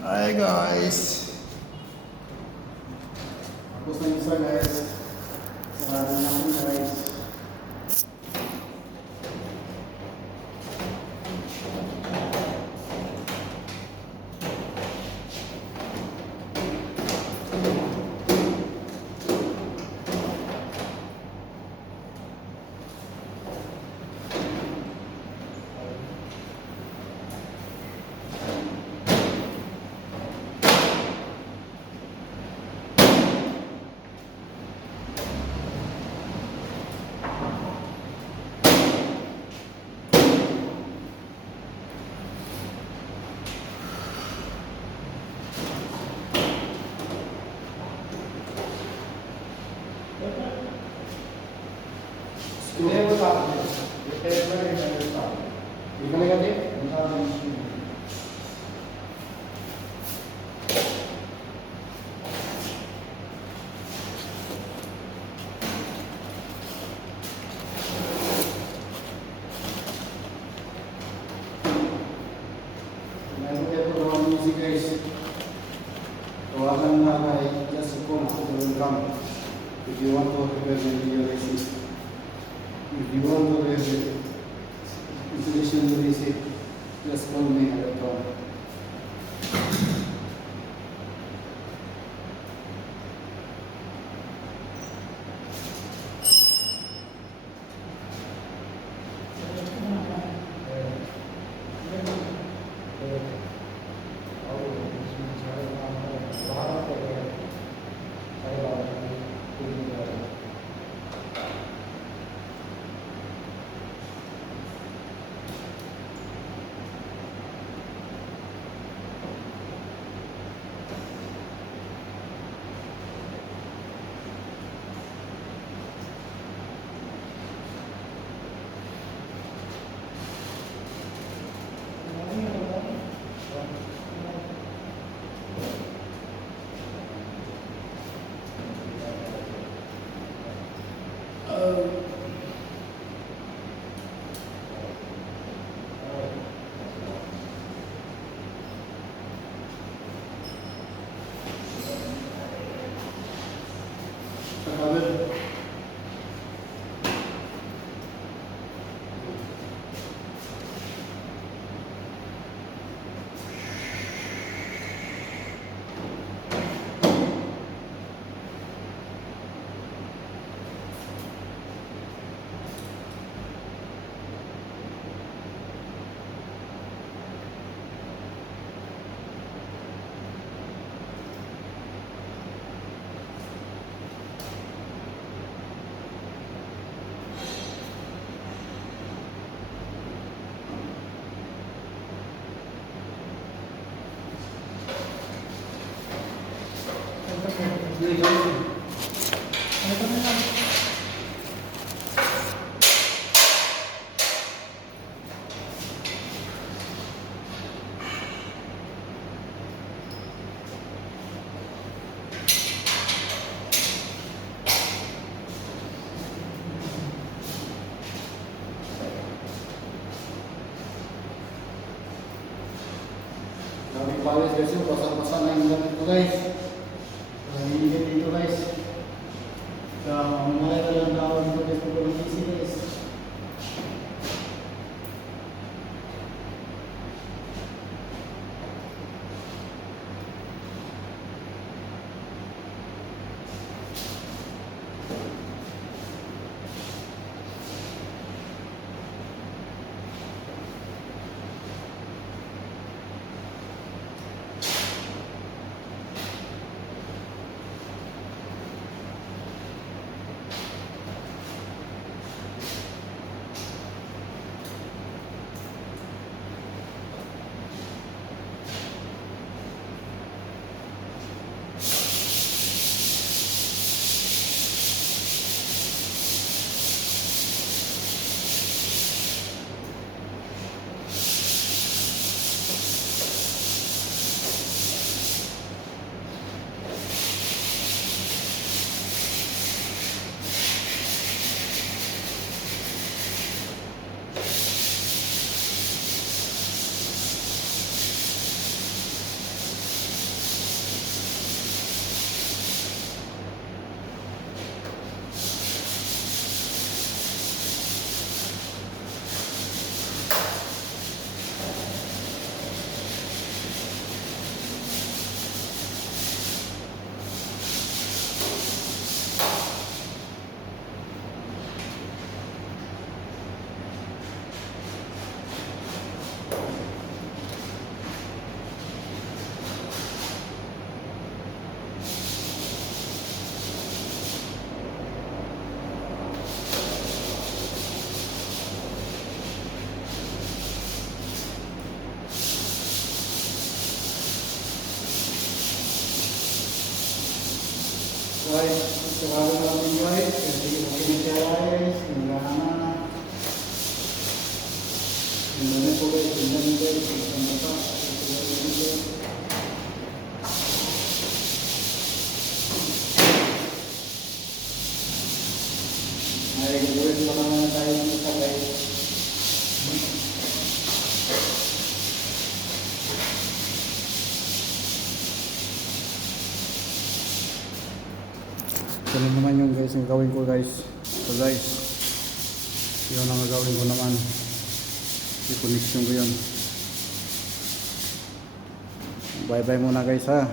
Hi guys. Tapos na isa guys. Sarado natin guys. Ini apa tak? Ini apa yang saya tak? Ini mana kan dia? Ini apa yang saya? Nah, itu program musik guys. Tawagan na kay just call to drum. If you want to prepare the video guys. If you want to raise it, installation to raise it, just call me at the top. Kami balik guys, pasang-pasang na yung gamit ko guys. Nahihigit dito guys. Sa mamaya na lang tawag dito guys, pag-PC guys. Guys, sarado natin guys. Kasi okay guys. Wala na. Ang dami po guys. Ang dami guys. Ang dami pa. Ay, gagawin mo naman tayo ng isa guys. Ito lang naman yung guys yung gawin ko guys. So guys, yun ang gagawin ko naman. I-connection ko yun. Bye bye muna guys ha.